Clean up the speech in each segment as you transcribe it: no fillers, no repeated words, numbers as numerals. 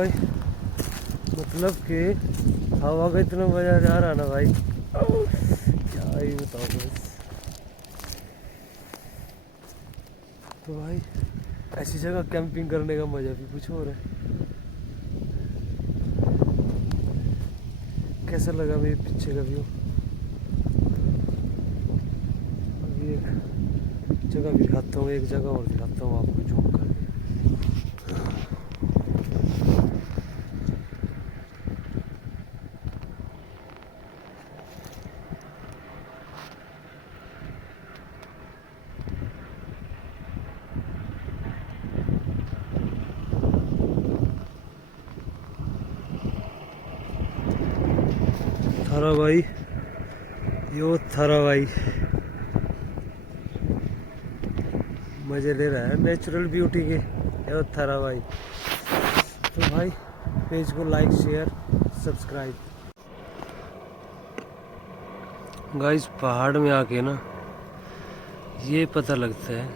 भाई, मतलब कि हवा का इतना मजा आ रहा ना भाई, क्या ही बताओ बस। तो भाई ऐसी जगह कैंपिंग करने का मजा भी कुछ और है। कैसा लगा मेरे पीछे का व्यू? अभी एक जगह भी दिखाता हूँ, एक जगह और दिखाता हूँ आपको जूम करके। थारा भाई, यो थारा भाई मजे ले रहा है नेचुरल ब्यूटी के, यो थारा भाई। तो भाई पेज को लाइक शेयर सब्सक्राइब। गाइस पहाड़ में आके ना ये पता लगता है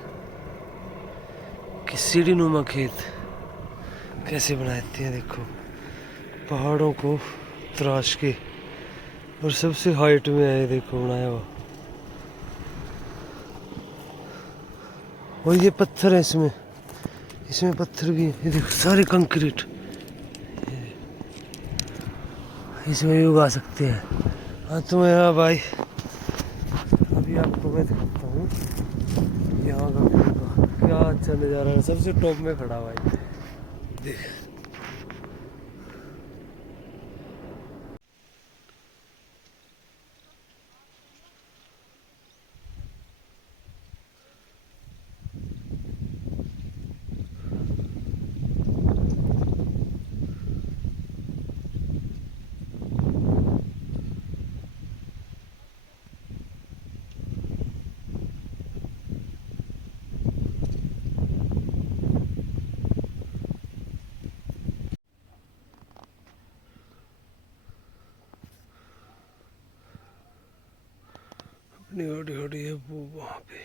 कि सीढ़ी नुमा खेत कैसे बनाते हैं। देखो पहाड़ों को तराश के, और सबसे हाइट में है देखो बनाया हुआ। और ये पत्थर है, इसमें इसमें पत्थर भी है, ये देखो सारे कंक्रीट, इसमें भी उगा सकते हैं। हाँ तो मैं यहाँ भाई अभी आपको मैं दिखाता हूँ यहाँ का व्यू का, क्या अच्छा नज़ारा है। सबसे टॉप में खड़ा भाई, देख। अपनी गाड़ी खड़ी है वो वहाँ पे।